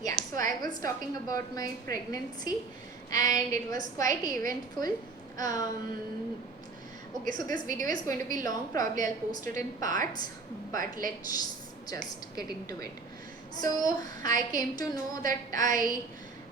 Yeah, so I was talking about my pregnancy and it was quite eventful. Um, okay, so this video is going to be long, probably I'll post it in parts, but let's just get into it. So I came to know that I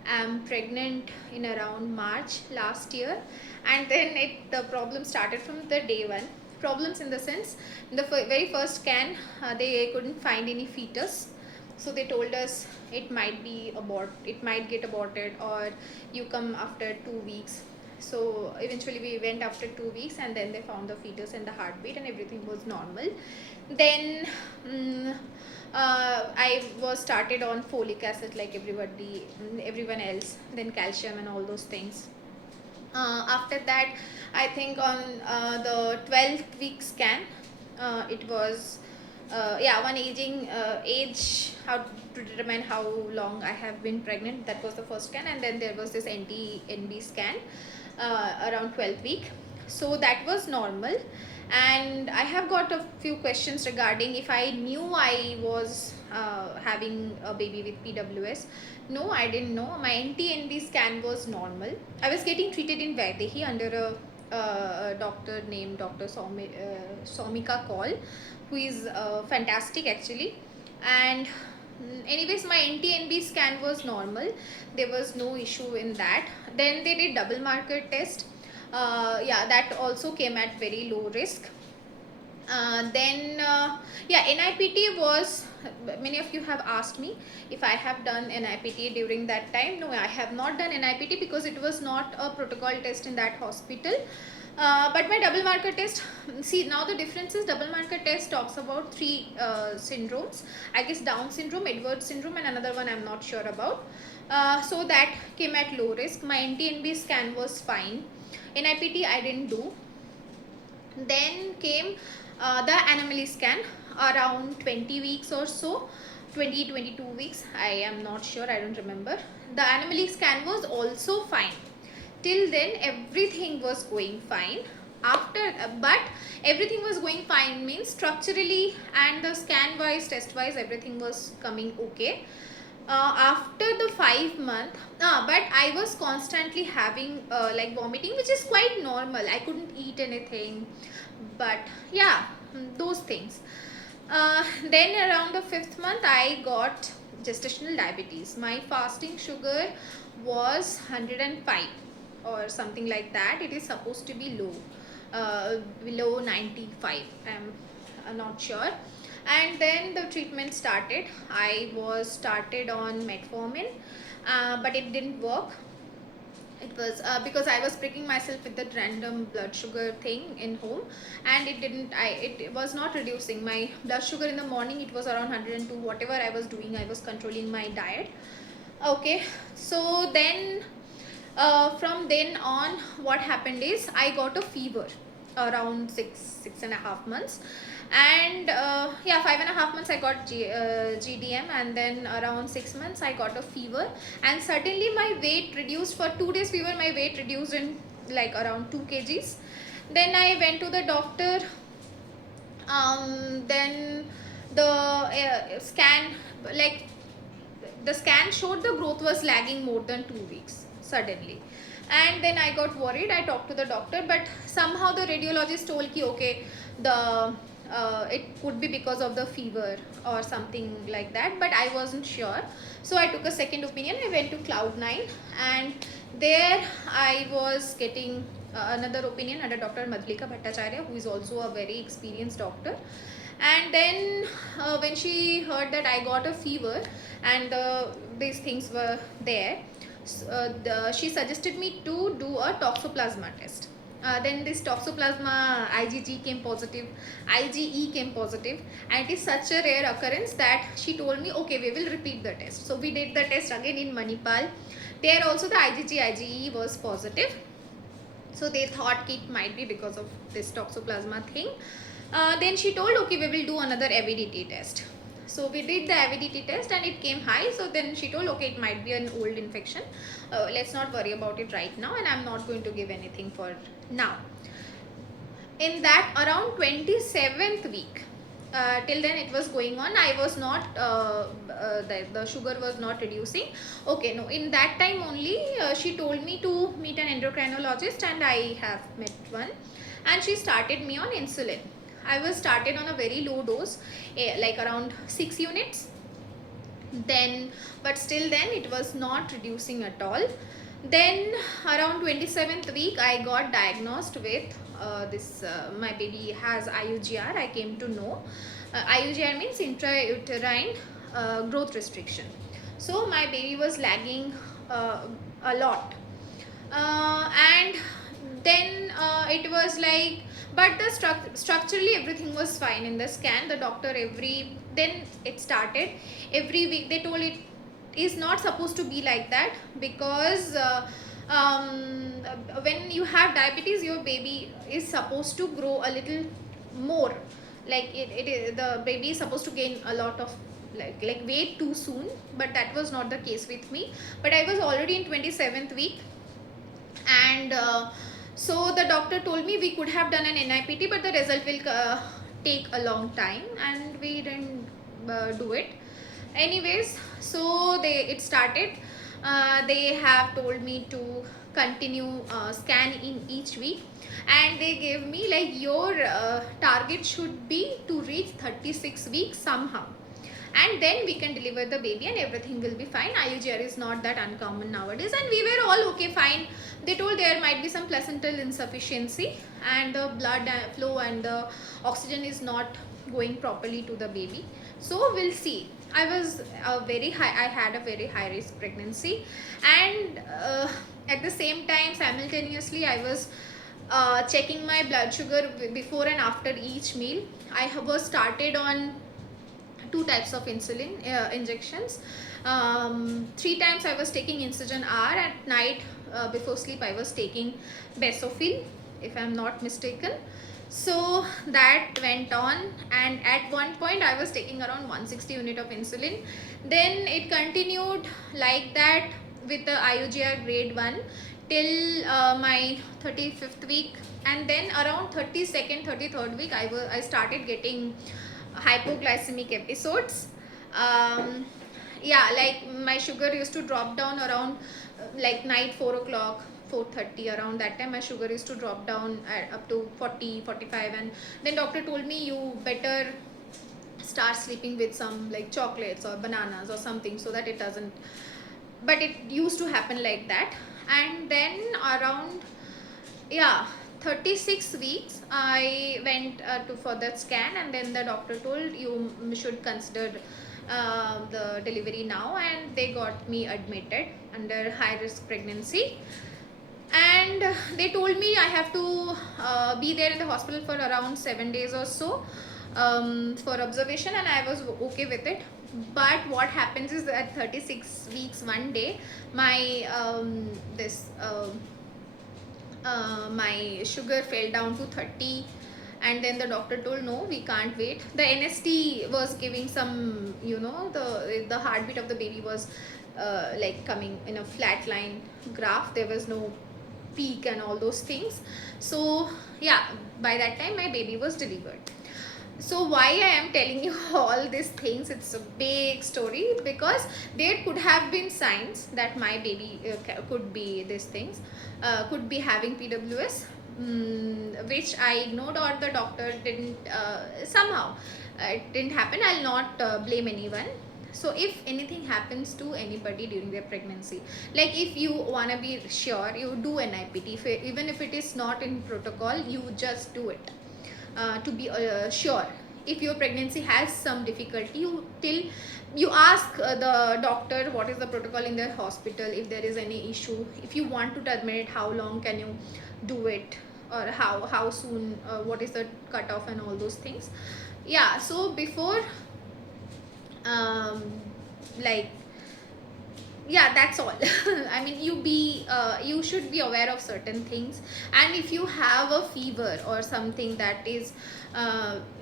am pregnant in around March last year, and then the problem started from the day one. Problems in the sense, in the very first scan, they couldn't find any fetus, so they told us it might get aborted, or you come after 2 weeks. So eventually we went after 2 weeks, and then they found the fetus and the heartbeat and everything was normal. Then mm, I was started on folic acid like everyone else, then calcium and all those things. After that, I think on the 12th week scan, it was one age, how to determine how long I have been pregnant. That was the first scan, and then there was this NT-NB scan around 12th week. So that was normal, and I have got a few questions regarding if I knew I was having a baby with PWS. No, I didn't know. My NT-NB scan was normal. I was getting treated in Vaidehi under a doctor named Dr. Somika Kaul, who is fantastic actually. And anyways, my NT-NB scan was normal. There was no issue in that. Then they did double marker test. That also came at very low risk. NIPT was, many of you have asked me if I have done NIPT during that time. No, I have not done NIPT because it was not a protocol test in that hospital. But my double marker test, see, now the difference is double marker test talks about three syndromes. I guess Down syndrome, Edwards syndrome, and another one I'm not sure about. So that came at low risk. My NT-NB scan was fine. NIPT I didn't do. Then came the anomaly scan around 20 weeks or so, 22 weeks, I am not sure, I don't remember. The anomaly scan was also fine. Till then everything was going fine. But everything was going fine means structurally and the scan wise, test wise, everything was coming okay. After the 5 month, but I was constantly having like vomiting, which is quite normal. I couldn't eat anything, but yeah, those things. Then around the 5th month I got gestational diabetes. My fasting sugar was 105 or something like that. It is supposed to be low, below 95. I'm not sure. And then the treatment started. I was started on metformin, but it didn't work. It was because I was pricking myself with that random blood sugar thing in home, and it was not reducing my blood sugar. In the morning it was around 102. Whatever I was doing, I was controlling my diet. Okay, so then from then on, what happened is I got a fever around 6.5 months, and 5.5 months I got GDM, and then around 6 months I got a fever, and suddenly my weight reduced. For 2 days fever, my weight reduced in like around 2 kgs. Then I went to the doctor. Then the scan, like, the scan showed the growth was lagging more than 2 weeks suddenly. And then I got worried. I talked to the doctor, but somehow the radiologist told ki okay, the it could be because of the fever or something like that, but I wasn't sure. So I took a second opinion. I went to Cloud9, and there I was getting another opinion under Dr. Madhulika Bhattacharya, who is also a very experienced doctor. And then when she heard that I got a fever and these things were there, she suggested me to do a toxoplasma test. Then this toxoplasma IgG came positive, IgE came positive, and it is such a rare occurrence that she told me, okay, we will repeat the test. So we did the test again in Manipal. There also the IgG, IgE was positive. So they thought it might be because of this toxoplasma thing. Then she told, okay, we will do another avidity test. So we did the avidity test and it came high. So then she told, okay, it might be an old infection. Let's not worry about it right now, and I'm not going to give anything for now. In that around 27th week, till then it was going on. I was not the sugar was not reducing. Okay, no, in that time only she told me to meet an endocrinologist, and I have met one, and she started me on insulin. I was started on a very low dose, like around 6 units. Then, but still then it was not reducing at all. Then around 27th week I got diagnosed with this my baby has IUGR. I came to know IUGR means intrauterine growth restriction. So my baby was lagging a lot, and then it was like, but the structurally everything was fine in the scan. The doctor then it started every week they told it is not supposed to be like that, because when you have diabetes your baby is supposed to grow a little more, like the baby is supposed to gain a lot of like weight too soon, but that was not the case with me. But I was already in 27th week, and so the doctor told me we could have done an NIPT, but the result will take a long time, and we didn't do it anyways. So it started. They have told me to continue scan in each week, and they gave me like your target should be to reach 36 weeks somehow, and then we can deliver the baby and everything will be fine. IUGR is not that uncommon nowadays, and we were all okay, fine. They told there might be some placental insufficiency, and the blood flow and the oxygen is not going properly to the baby, so we'll see. I had a very high risk pregnancy, and at the same time simultaneously I was checking my blood sugar before and after each meal. I was started on 2 types of insulin injections. 3 times I was taking Insugen R. At night before sleep I was taking Besofil, if I'm not mistaken. So that went on, and at one point I was taking around 160 unit of insulin. Then it continued like that with the IUGR grade 1 till my 35th week, and then around 32nd 33rd week I started getting hypoglycemic episodes. Yeah, like my sugar used to drop down around like night 4 o'clock, 4:30, around that time my sugar used to drop down up to 40, 45, and then doctor told me you better start sleeping with some like chocolates or bananas or something so that it doesn't, but it used to happen like that. And then around 36 weeks I went to for that scan, and then the doctor told you should consider the delivery now, and they got me admitted under high risk pregnancy. And they told me I have to be there in the hospital for around 7 days or so for observation, and I was okay with it. But what happens is that 36 weeks one day my my sugar fell down to 30, and then the doctor told no, we can't wait. The NST was giving some, the heartbeat of the baby was like coming in a flat line graph. There was no peak and all those things. So yeah, by that time my baby was delivered. So why I am telling you all these things, it's a big story, because there could have been signs that my baby could be these things, could be having PWS, which I ignored, or the doctor didn't somehow it didn't happen. I'll not blame anyone. So if anything happens to anybody during their pregnancy, like if you want to be sure, you do an NIPT. Even if it is not in protocol, you just do it to be sure. If your pregnancy has some difficulty, you ask the doctor what is the protocol in their hospital. If there is any issue, if you want to terminate, how long can you do it, or how soon, what is the cutoff and all those things. Yeah, so before like, yeah, that's all. I mean, you should be aware of certain things, and if you have a fever or something that is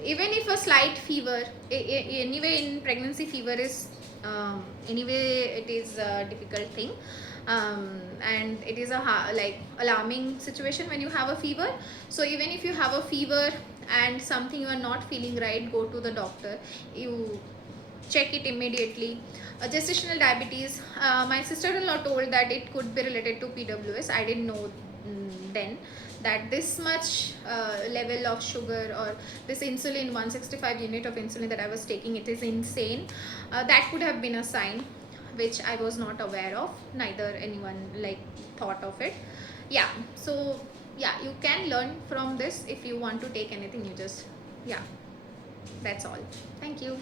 even if a slight fever, anyway in pregnancy fever is anyway it is a difficult thing, and it is a like alarming situation when you have a fever. So even if you have a fever, and something you are not feeling right, go to the doctor. You check it immediately. Gestational diabetes, my sister-in-law told that it could be related to PWS. I didn't know then that this much level of sugar, or this insulin, 165 unit of insulin that I was taking, it is insane. That could have been a sign which I was not aware of, neither anyone like thought of it. Yeah, so yeah, you can learn from this. If you want to take anything, you just, yeah, that's all. Thank you.